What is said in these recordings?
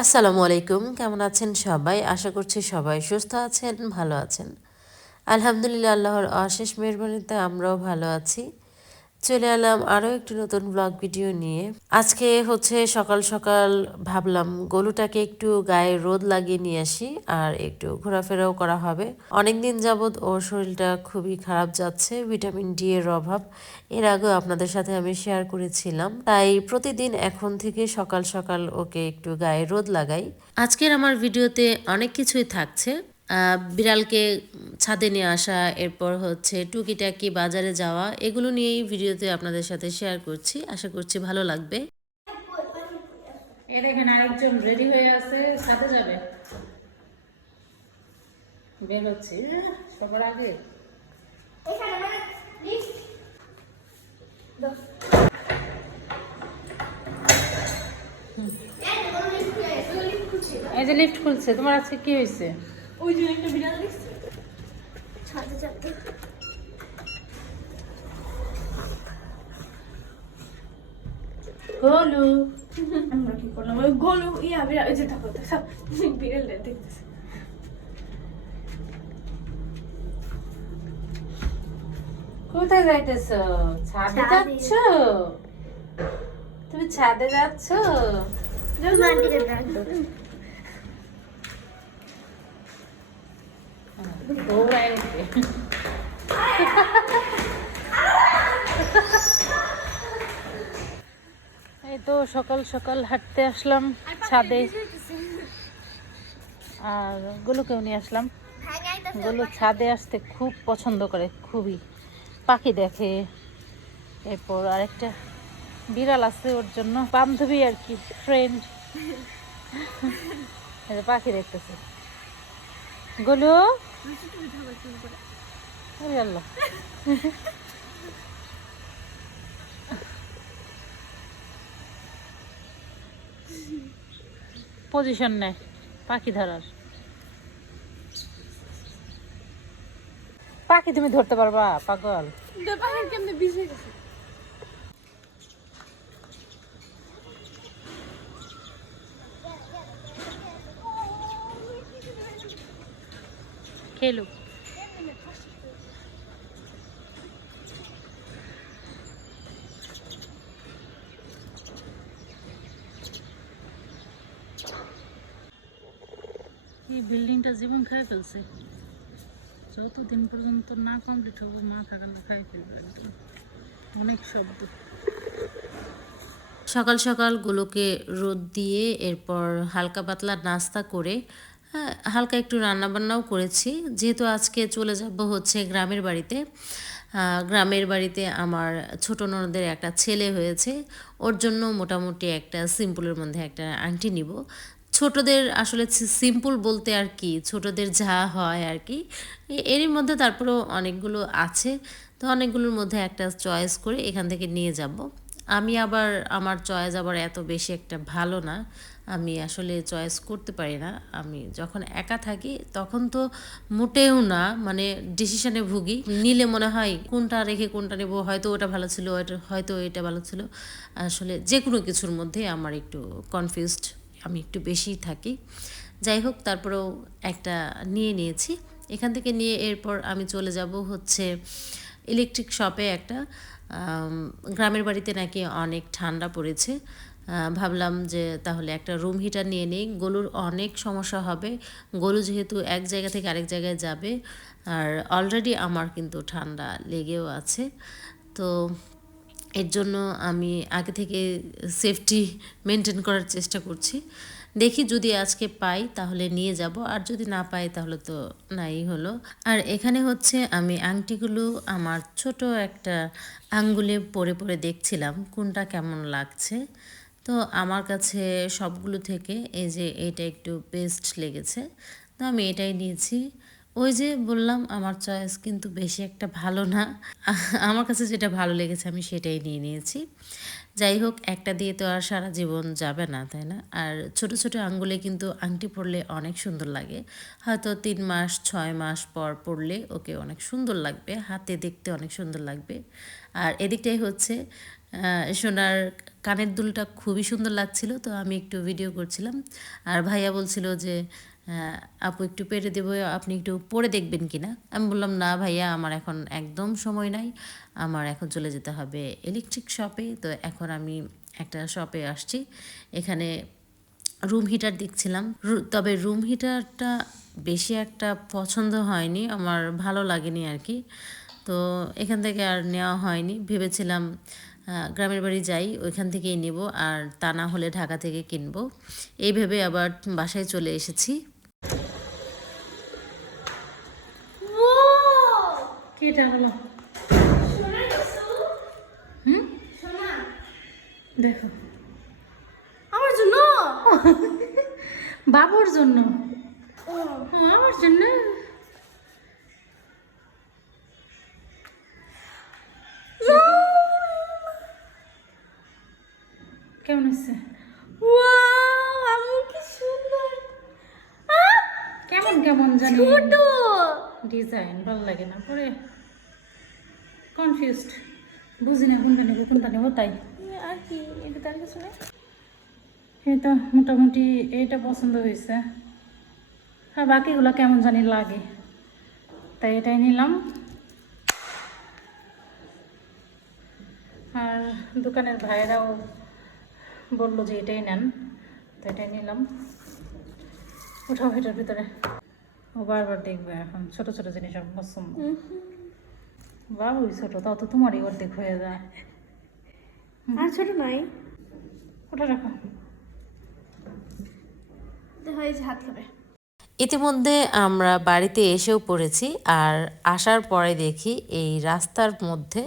আসসালামু আলাইকুম, কেমন আছেন সবাই? আশা করছি সবাই সুস্থ আছেন, ভালো আছেন। আলহামদুলিল্লাহ, আল্লাহর অশেষ মেহরবানিতে আমরাও ভালো আছি। চলে এলাম আরও একটি নতুন ব্লগ ভিডিও নিয়ে। আজকে হচ্ছে সকাল সকাল ভাবলাম গলুটাকে একটু গায়ে রোদ লাগিয়ে নিয়ে আসি আর একটু ঘোরাফেরাও করা হবে। অনেক দিন যাবৎ ওর শরীরটা খুবই খারাপ যাচ্ছে ভিটামিন ডি এর অভাব। এর আগেও আপনাদের সাথে আমি শেয়ার করেছিলাম। তাই প্রতিদিন এখন থেকে সকাল সকাল ওকে একটু গায়ে রোদ লাগাই। আজকের আমার ভিডিওতে অনেক কিছুই থাকছে। বিড়ালকে ছাদে নিয়ে আসা, এরপর হচ্ছে টুকিটাকি বাজারে যাওয়া, এগুলো নিয়েই ভিডিওতে আপনাদের সাথে শেয়ার করছি। আশা করছি ভালো লাগবে। এ দেখেন আরেকজন রেডি হয়ে আছে সাথে যাবে। সবার আগে। এই যে লিফট খুলছে, তোমার আজকে কি হয়েছে? ওই যে একটা বিড়াল দেখছি? ছাদে ছাদে গোলু। আমরা কি করলাম? ওই গলু ইয়া বিড়াল ওই যে দেখো সব বিড়াল দেখতেছে। কোথায় যাইতেছ? ছাদে ছাদে। যাচ্ছ? তুমি ছাদে যাচ্ছ? এই তো সকাল সকাল হাঁটতে আসলাম ছাদে। আর গুলোকেও নিয়ে আসলাম। গুলো ছাদে আসতে খুব পছন্দ করে, খুবই। পাখি দেখে। এরপর আরেকটা বিড়াল আছে ওর জন্য। বান্ধবী আর কি ফ্রেন্ড পাখি দেখতেছে। গোলু? ওরে আল্লাহ। পজিশন নেয় পাখি ধরার। পাখি তুমি ধরতে পারবা পাগল। কেমনে ভিজে খেলুক এই বিল্ডিংটা জীবন খেয়ে ফেলছে? যতদিন পর্যন্ত না কমপ্লিট হবে, মা থাকালে খাই ফেলবে একদম। অনেক শব্দ। সকাল সকাল গুলোকে রোদ দিয়ে এরপর হালকা পাতলা নাস্তা করে হালকা একটু রান্নাবান্নাও করেছি। যেহেতু আজকে চলে যাব হচ্ছে গ্রামের বাড়িতে। গ্রামের বাড়িতে আমার ছোট ননদের একটা ছেলে হয়েছে। ওর জন্য মোটামুটি একটা সিম্পলের মধ্যে একটা আংটি নিব। ছোটদের আসলে সিম্পল বলতে আর কি, ছোটদের যা হয় আর কি এরই মধ্যে তারপরেও অনেকগুলো আছে। তো অনেকগুলোর মধ্যে একটা চয়েস করে এখান থেকে নিয়ে যাব। আমি আবার, আমার চয়েস আবার এত বেশি একটা ভালো না। আমি আসলে চয়েস করতে পারি না। আমি যখন একা থাকি, তখন তো মোটেও না মানে ডিসিশনে ভুগি। নিলে মনে হয় কোনটা রেখে কোনটা নেব, হয়তো ওটা ভালো ছিল হয়তো এটা ভালো ছিল। আসলে যে কোনো কিছুর মধ্যে আমার একটু কনফিউজড আমি একটু বেশিই থাকি। যাই হোক, তারপরেও একটা নিয়ে নিয়েছি। এখান থেকে নিয়ে এরপর আমি চলে যাব হচ্ছে ইলেকট্রিক শপে একটা গ্রামের বাড়িতে নাকি অনেক ঠান্ডা পড়েছে। ভাবলাম যে তাহলে একটা রুম হিটার নিয়ে নিই। গলুর অনেক সমস্যা হবে। গলু যেহেতু এক জায়গা থেকে আরেক জায়গায় যাবে, আর অলরেডি আমার কিন্তু ঠান্ডা লেগেও আছে। তো এর জন্য আমি আগে থেকে সেফটি মেনটেন করার চেষ্টা করছি। দেখি যদি আজকে পাই তাহলে নিয়ে যাব, আর যদি না পাই তাহলে তো নাই হলো। আর এখানে হচ্ছে আমি আংটিগুলো আমার ছোট একটা আঙ্গুলে পরে পরে দেখছিলাম, কোনটা কেমন লাগছে। তো আমার কাছে সবগুলো থেকে এই যে এটা একটু বেস্ট লেগেছে। তো আমি এটাই নিয়েছি। ওই যে বললাম, আমার চয়েস কিন্তু বেশি একটা ভালো না। আমার কাছে যেটা ভালো লেগেছে, আমি সেটাই নিয়ে নিয়েছি। যাই হোক, একটা দিয়ে তো আর সারা জীবন যাবে না, তাই না? আর ছোট ছোট আঙ্গুলে কিন্তু আংটি পরলে অনেক সুন্দর লাগে। হয়তো তিন মাস, ছয় মাস পর পরলে ওকে অনেক সুন্দর লাগবে। হাতে দেখতে অনেক সুন্দর লাগবে। আর এদিকটাই হচ্ছে সোনার কানের দুলটা খুবই সুন্দর লাগছিল, তো আমি একটু ভিডিও করছিলাম। আর ভাইয়া বলছিল যে আপু একটু পেরে দেবো, আপনি একটু পরে দেখবেন কি না আমি বললাম, না ভাইয়া, আমার এখন একদম সময় নাই, আমার এখন চলে যেতে হবে ইলেকট্রিক শপে তো এখন আমি একটা শপে আসছি, এখানে রুম হিটার দেখছিলাম। তবে রুম হিটারটা বেশি একটা পছন্দ হয়নি, আমার ভালো লাগেনি আর কি। তো এখান থেকে আর নেওয়া হয়নি, ভেবেছিলাম গ্রামের বাড়ি যাই ওইখান থেকেই নেব আর তা না হলে ঢাকা থেকে কিনবো। এইভাবে আবার বাসায় চলে এসেছি। কি এটা হলো হুম? দেখো। আমার জন্য? বাবুর জন্য। আমার জন্য? কেমন হচ্ছে আমি কি সুন্দর। কেমন কেমন জানি। ছোট। ডিজাইন ভালো লাগে না পরে কনফিউজড বুঝি না কোনটা নেব কোনটা নেব তাই। আর কি এটা তার কিছু নেই? তো মোটামুটি এইটা পছন্দ হয়েছে। আর বাকিগুলো কেমন জানি লাগে। তাই এটাই নিলাম। আর দোকানের ভাইয়েরাও বলল যে এটাই নেন তো এটাই নিলাম। ওঠাও এটার ভিতরে। ও বারবার দেখবে এখন ছোট ছোট জিনিস আমার পছন্দ। বাবুই ছোট তাও তো তোমারই অর্ধেক হয়ে যায়। আর ছোট নাই। ওটা রাখো। হয় যে হাত খাবে। ইতিমধ্যে আমরা বাড়িতে এসেও পড়েছি আর আসার পরে দেখি এই রাস্তার মধ্যে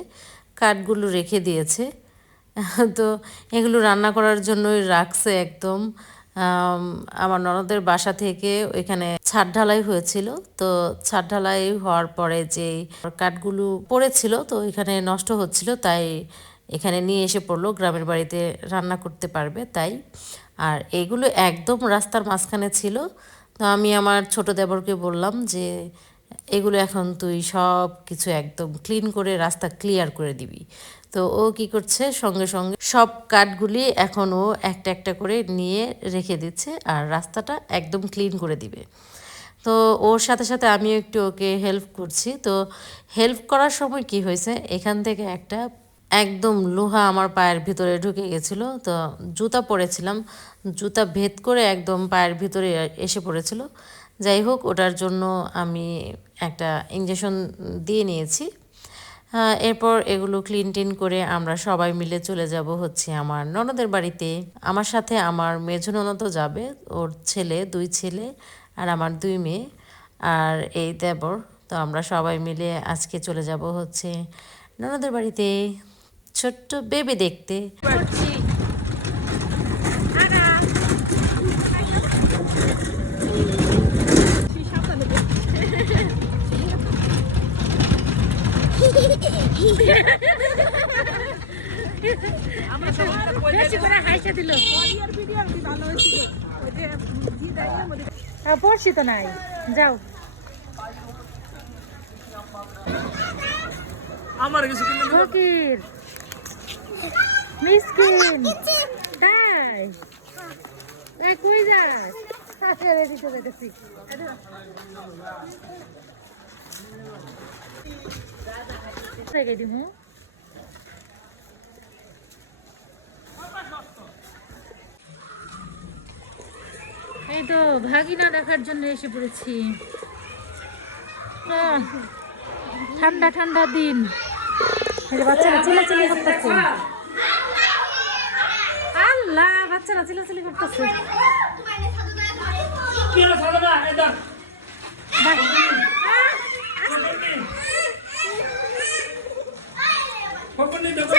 কাঠগুলো রেখে দিয়েছে। তো এগুলো রান্না করার জন্যই রাখছে একদম। আমার ননদের বাসা থেকে ওইখানে ছাদ ঢালাই হয়েছিল। তো ছাদ ঢালাই হওয়ার পরে যে কাঠগুলো পড়েছিল, তো এখানে নষ্ট হচ্ছিল, তাই এখানে নিয়ে এসে পড়ল, গ্রামের বাড়িতে রান্না করতে পারবে তাই। আর এগুলো একদম রাস্তার মাঝখানে ছিল। তো আমি আমার ছোট দেবরকে বললাম যে এগুলো এখন তুই সব কিছু একদম ক্লিন করে রাস্তা ক্লিয়ার করে দিবি। তো ও কি করছে, সঙ্গে সঙ্গে সব কাঠগুলি এখন ও একটা একটা করে নিয়ে রেখে দিচ্ছে আর রাস্তাটা একদম ক্লিন করে দিবে। তো ওর সাথে সাথে আমিও একটু ওকে হেল্প করছি। তো হেল্প করার সময় কি হয়েছে, এখান থেকে একটা একদম লোহা আমার পায়ের ভিতরে ঢুকে গেছিল। তো জুতা পরেছিলাম, জুতা ভেদ করে একদম পায়ের ভিতরে এসে পড়েছিল। যাই হোক, ওটার জন্য আমি একটা ইঞ্জেকশন দিয়ে নিয়েছি। এরপর এগুলো ক্লিন টিন করে আমরা সবাই মিলে চলে যাব হচ্ছে আমার ননদের বাড়িতে। আমার সাথে আমার মেঝো ননদও যাবে, ওর ছেলে, দুই ছেলে আর আমার দুই মেয়ে আর এই দেবর। তো আমরা সবাই মিলে আজকে চলে যাব হচ্ছে ননদের বাড়িতে। ছোট্ট বেবি দেখতে। বেশি করে হাইসা দিল। পড়ছি তো নাই। যাও। আমার কিছু ফকির। মিসকিন। তাই এই কই যাস? আরে দিতে যেতেছি থেকে দিমু এই তো ভাগিনা দেখার জন্য এসে পড়েছি। ঠান্ডা ঠান্ডা দিন। বাচ্চারা চিলাচিলি করতেছে। আল্লাহ বাচ্চারা চিলাচিলি করতেছে কি হলো সাদা না এটা খবর নেই দেখো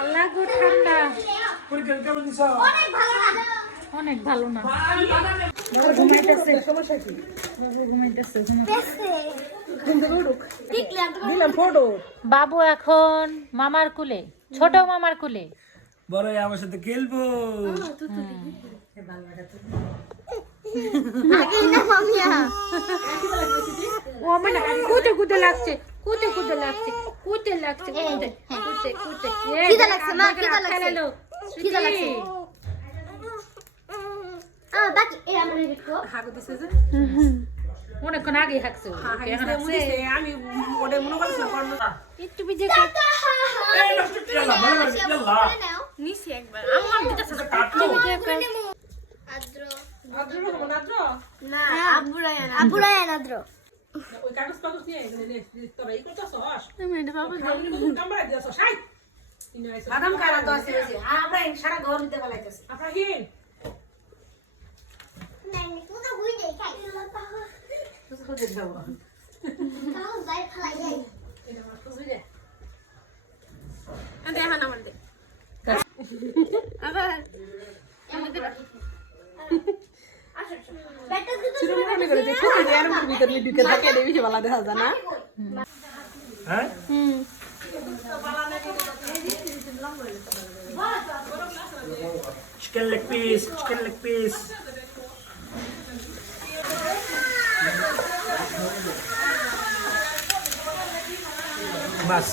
আল্লাহ গো ঠান্ডা পরীক্ষা কেমন দিছ? অনেক ভালো না। বাবা ঘুমাইতেছে। বাবু ঘুমাইতেছে বাবু এখন মামার কুলে ছোট মামার কুলে। বড় আমার সাথে খেলব। ও মানে কুটে কুটে লাগছে কুটে কুটে লাগছে কুটে লাগছে কুটে কুটে কুটে খিদে লাগছে, মা। খেলালো। খিদে লাগছে। Ah, বাকি এ আমরা একটু অনেকক্ষণ আগে হাঁকছে ও। এখন হাঁকছে। আমি ওটা মনে করছিলাম একটু বিজে কাট এই নষ্ট কি আল্লাহ ভালো করে আল্লাহ নিছি একবার আমার দিতেছে কাটলো আদ্র আদ্র মনে আদ্র না আবুরায়ান আবুরায়ান আদ্র ওই কাগজ কাগজ নিয়ে এখানে নে তোরা এই করতেছস খালি মুখ কামড়াই দিছস হাই বাদাম খারা তো আছে বেশি? আমরা সারা ঘর দিতে পালাইতেছি। আপনার হিন নাই কোথা হই যাই খাই খুঁজে যাব কাউ যাই খালাই যাই খুঁজবি রে আন্তে এখন আমার দে আবার বেটা দিতে মনে করে যে যে আর ভিতরে ঢুকে থাকে এটা বেশি ভালো দেখা যায় না হ্যাঁ chicken leg piece chicken leg piece বাস